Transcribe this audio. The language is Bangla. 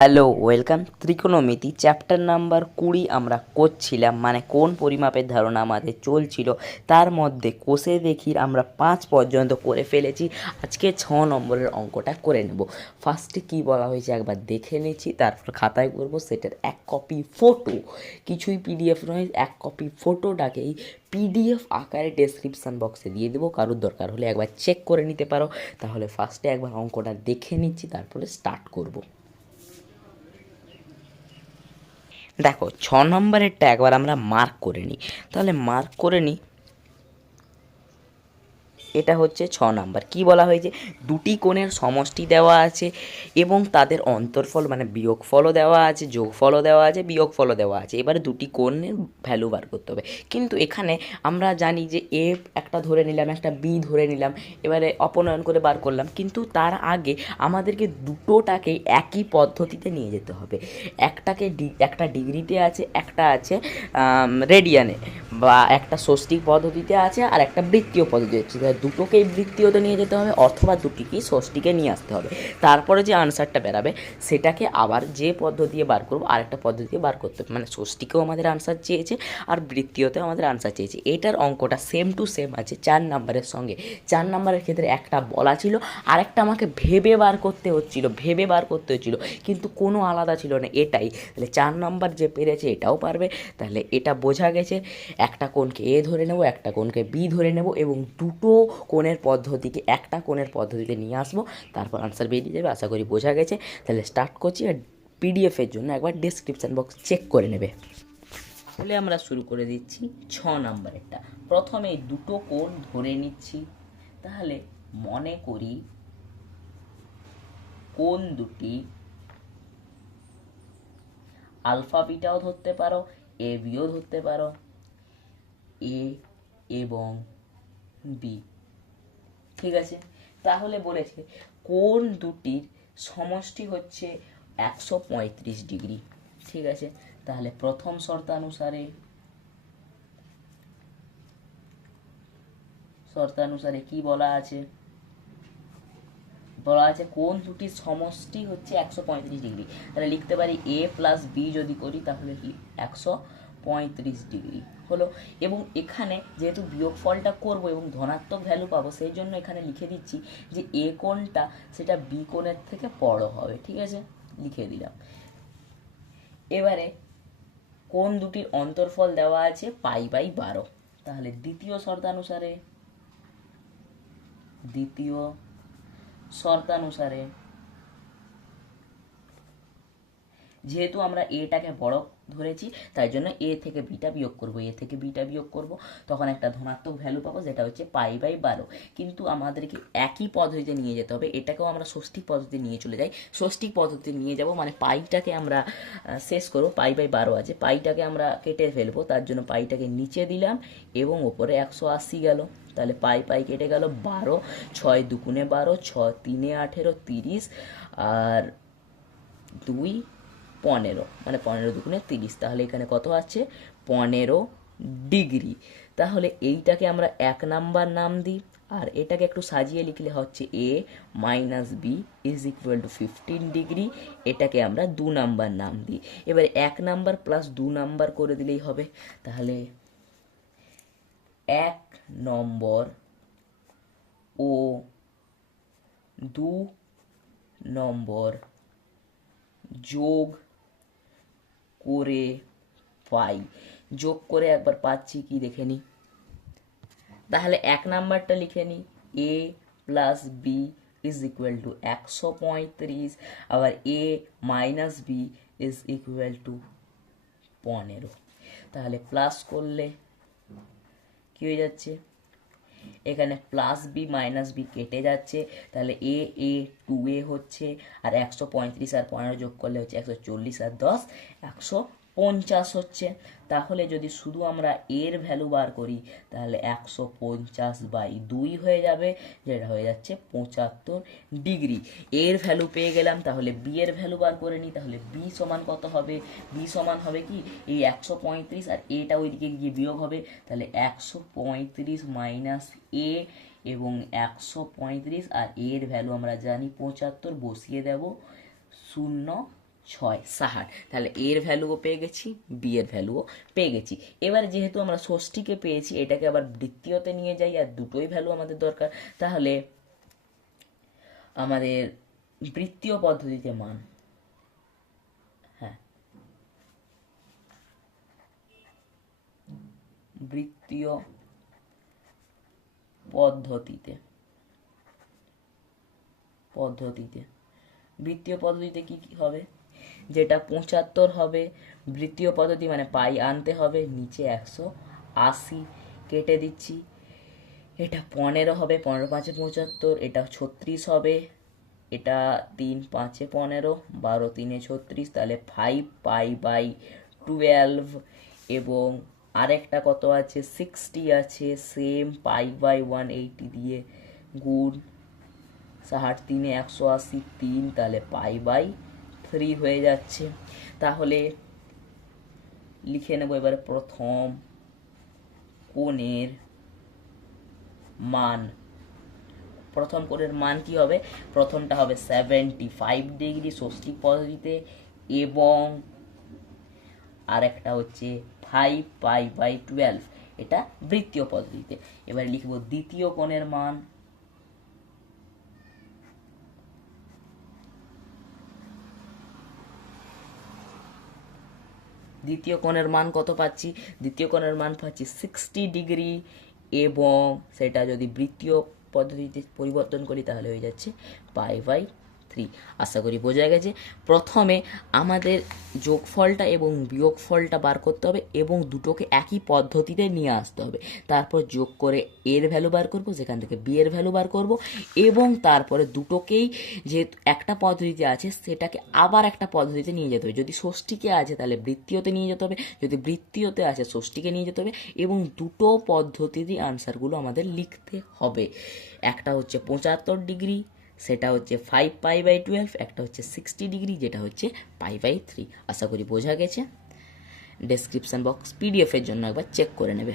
Hello, welcome. ত্রিকোণমিতি, চ্যাপ্টার নাম্বার কুড়ি আমরা করছিলাম মানে কোন পরিমাপের ধারণা আমাদের চলছিল, তার মধ্যে কোষে দেখির আমরা পাঁচ পর্যন্ত করে ফেলেছি। আজকে ছ নম্বরের অঙ্কটা করে নেব। ফার্স্টে কি বলা হয়েছে একবার দেখে নিচ্ছি, তারপর খাতায় করব, সেটার এক কপি ফটো কিছুই পিডিএফ নয়, এক কপি ফটোটাকেই পিডিএফ আকারে ডেসক্রিপশান বক্সে দিয়ে দেবো। কারোর দরকার হলে একবার চেক করে নিতে পারো। তাহলে ফার্স্টে একবার অঙ্কটা দেখে নিচ্ছি, তারপরে স্টার্ট করব। দেখো ছ নম্বরেরটা একবার আমরা মার্ক করে নিই। তাহলে মার্ক করে নিই এটা হচ্ছে ছ নাম্বার। কি বলা হয়েছে? দুটি কোণের সমষ্টি দেওয়া আছে এবং তাদের অন্তর্ফল মানে বিয়োগফলও দেওয়া আছে, যোগফলও দেওয়া আছে, বিয়োগফলও দেওয়া আছে। এবারে দুটি কোণের ভ্যালু বার করতে হবে। কিন্তু এখানে আমরা জানি যে এ একটা ধরে নিলাম, একটা বি ধরে নিলাম, এবারে অপনয়ন করে বার করলাম। কিন্তু তার আগে আমাদেরকে দুটোটাকে একই পদ্ধতিতে নিয়ে যেতে হবে। একটাকে একটা ডিগ্রিতে আছে, একটা আছে রেডিয়ানে বা একটা ষষ্ঠী পদ্ধতিতে আছে আর একটা বৃত্তীয় পদ্ধতি আছে। দুটোকেই বৃত্তীয়তে নিয়ে যেতে হবে, অথবা দুটিকেই ষষ্ঠীকে নিয়ে আসতে হবে। তারপরে যে আনসারটা বেরাবে, সেটাকে আবার যে পদ্ধতি বার করব, আরেকটা পদ্ধতি বার করতে হবে। মানে ষষ্ঠীকেও আমাদের আনসার চেয়েছে, আর বৃত্তীয়তেও আমাদের আনসার চেয়েছে। এটার অঙ্কটা সেম টু সেম আছে চার নাম্বারের সঙ্গে। চার নাম্বারের ক্ষেত্রে একটা বলা ছিল, আরেকটা আমাকে ভেবে বার করতে হচ্ছিল, ভেবে বার করতে হচ্ছিল, কিন্তু কোনো আলাদা ছিল না, এটাই। তাহলে চার নাম্বার যে পেরেছে, এটাও পারবে। তাহলে এটা বোঝা গেছে, একটা কোণকে এ ধরে নেব, একটা কোণকে বি ধরে নেব, এবং দুটো কোণের পদ্ধতিকে, একটা কোণের পদ্ধতিতে নিয়ে আসব। তারপর আনসার বেরিয়ে যাবে, আশা করি বোঝা গেছে। তাহলে স্টার্ট করছি আর পিডিএফের জন্য একবার ডিসক্রিপশান বক্স চেক করে নেবে। তাহলে আমরা শুরু করে দিচ্ছি ছ নাম্বারেরটা প্রথমে দুটো কোণ ধরে নিচ্ছি। তাহলে মনে করি কোন দুটি আলফা বিটাও ধরতে পারো এ বিও ধরতে পারো। এ এবং বি ঠিক আছে? তাহলে বলেছে, কোন দুটির সমষ্টি হচ্ছে একশো পঁয়ত্রিশ ডিগ্রি? ঠিক আছে? তাহলে প্রথম শর্তানুসারে শর্তানুসারে কি বলা আছে? বলা আছে কোন দুটির সমষ্টি হচ্ছে একশো পঁয়ত্রিশ ডিগ্রি? তাহলে লিখতে পারি এ প্লাস বি যদি করি, তাহলে কি? একশো পঁয়ত্রিশ ডিগ্রি হলো। এবং এখানে যেহেতু বিয়োগফলটা করব এবং ধনাত্মক ভ্যালু পাবো, সেই জন্য এখানে লিখে দিচ্ছি যে এ কোণটা সেটা বি কোণের থেকে বড় হবে, ঠিক আছে? লিখে দিলাম। এবারে কোন দুটির অন্তর্ফল দেওয়া আছে? পাই বাই বারো। তাহলে দ্বিতীয় শর্তানুসারে দ্বিতীয় শর্তানুসারে যেহেতু আমরা এটাকে বড় ধরেছি, তাই জন্য এ থেকে বিটা বিয়োগ করব, এ থেকে বিটা বিয়োগ করব। তখন একটা ধনাত্মক ভ্যালু পাবো, যেটা হচ্ছে পাই বাই বারো। কিন্তু আমাদেরকে একই পদ্ধতিতে নিয়ে যেতে হবে, এটাকেও আমরা ষষ্ঠী পদ্ধতি নিয়ে চলে যাই। ষষ্ঠী পদ্ধতি নিয়ে যাব মানে পাইটাকে আমরা শেষ করব, পাই বাই বারো আছে। পাইটাকে আমরা কেটে ফেলব, তার জন্য পাইটাকে নিচে দিলাম এবং ওপরে একশো আশি গেল। তাহলে পাই পাই কেটে গেল বারো, ছয় দুগুণে বারো ছ তিনে আঠেরো তিরিশ, আর দুই পনেরো মানে পনেরো দুগুণে তিরিশ। তাহলে এখানে কত আছে পনেরো ডিগ্রি। তাহলে এইটাকে আমরা এক নাম্বার নাম দিই, আর এটাকে একটু সাজিয়ে লিখলে হচ্ছে A minus B is equal to fifteen degree. এটাকে আমরা দু নাম্বার নাম দিই। এবার এক নাম্বার প্লাস দু নাম্বার করে দিলেই হবে। তাহলে এক নম্বর ও দু নম্বর যোগ করে পাই। যোগ করে একবার পাচ্ছি কি দেখে নিই তাহলে এক নাম্বারটা লিখে নিই A plus B is equal to একশো পঁয়ত্রিশ। আবার A minus B is equal to পনেরো। তাহলে প্লাস করলে কি হয়ে যাচ্ছে? এখানে প্লাস বি মাইনাস বি কেটে যাচ্ছে, তাহলে এ এ টু এ হচ্ছে, আর একশো পঁয়ত্রিশ আর পনেরো যোগ করলে হচ্ছে একশো চল্লিশ আর দশ, একশো পঞ্চাশ হচ্ছে। তাহলে যদি শুধু আমরা এর ভ্যালু বার করি, তাহলে একশো পঞ্চাশ বাই দুই হয়ে যাবে, যেটা হয়ে যাচ্ছে পঁচাত্তর ডিগ্রি এর ভ্যালু পেয়ে গেলাম, তাহলে বি এর ভ্যালু বার করে নিই, তাহলে বি সমান কত হবে? বি সমান হবে কি? এই একশো পঁয়ত্রিশ আর এটা ওইদিকে গিয়ে বিয়োগ হবে, তাহলে একশো পঁয়ত্রিশ মাইনাস এ এবং একশো পঁয়ত্রিশ আর এর ভ্যালু আমরা জানি পঁচাত্তর, বসিয়ে দেব শূন্য ছয় ষাট তাহলে এর ভ্যালুও পেয়ে গেছি বি এর ভ্যালুও পেয়ে গেছি। এবার যেহেতু আমরা ষষ্ঠীকে পেয়েছি, এটাকে আবার বৃত্তীয়তে নিয়ে যাই আর দুটোই ভ্যালু আমাদের দরকার, তাহলে আমাদের বৃত্তীয় পদ্ধতিতে মান হ্যাঁ বৃত্তীয় পদ্ধতিতে পদ্ধতিতে, বৃত্তীয় পদ্ধতিতে কি কি হবে? যেটা পঁচাত্তর হবে, বৃত্তীয় পদ্ধতি মানে পাই আনতে হবে, নিচে একশো আশি কেটে দিচ্ছি। এটা পনেরো হবে, পনেরো পাঁচে পঁচাত্তর, এটা ছত্রিশ হবে, এটা তিন পাঁচে পনেরো, বারো তিনে ছত্রিশ, তাহলে ফাইভ পাই বাই টুয়েলভ এবং আরেকটা কত আছে সিক্সটি আছে same pi by one eighty দিয়ে গুণ ষাট তিনে একশো আশি, তিন তাহলে পাই বাই থ্রি হয়ে যাচ্ছে। তাহলে লিখে নেব এবারে প্রথম কোণের মান। প্রথম কোণের মান কি হবে? প্রথমটা হবে সেভেন্টি ফাইভ ডিগ্রি ষষ্ঠী পদ্ধতিতে এবং আরেকটা হচ্ছে ফাইভ পাই বাই টুয়েলভ এটা বৃত্তীয় পদ্ধতিতে। এবার লিখব দ্বিতীয় কোণের মান। দ্বিতীয় কোণের মান কত পাচ্ছি? দ্বিতীয় কোণের মান পাচ্ছি সিক্সটি ডিগ্রি এবং সেটা যদি বৃত্তীয় পদ্ধতিতে পরিবর্তন করি তাহলে হয়ে যাচ্ছে পাই বাই থ্রি আশা করি বোঝা গেছে। প্রথমে আমাদের যোগফলটা এবং বিয়োগফলটা বার করতে হবে এবং দুটোকে একই পদ্ধতিতে নিয়ে আসতে হবে। তারপর যোগ করে এর ভ্যালু বার করব সেখান থেকে বি এর ভ্যালু বার করব এবং তারপরে দুটোকেই যেহেতু একটা পদ্ধতিতে আছে, সেটাকে আবার একটা পদ্ধতিতে নিয়ে যেতে হবে। যদি ষষ্ঠীকে আছে, তাহলে বৃত্তীয়তে নিয়ে যেতে হবে। যদি বৃত্তীয়তে আছে, ষষ্ঠীকে নিয়ে যেতে হবে এবং দুটো পদ্ধতিতে আনসারগুলো আমাদের লিখতে হবে। একটা হচ্ছে পঁচাত্তর ডিগ্রি সেটা হচ্ছে ফাইভ পাই বাই টুয়েলভ একটা হচ্ছে সিক্সটি ডিগ্রি যেটা হচ্ছে পাই বাই থ্রি আশা করি বোঝা গেছে? ডেসক্রিপশান বক্স পিডিএফের জন্য একবার চেক করে নেবে।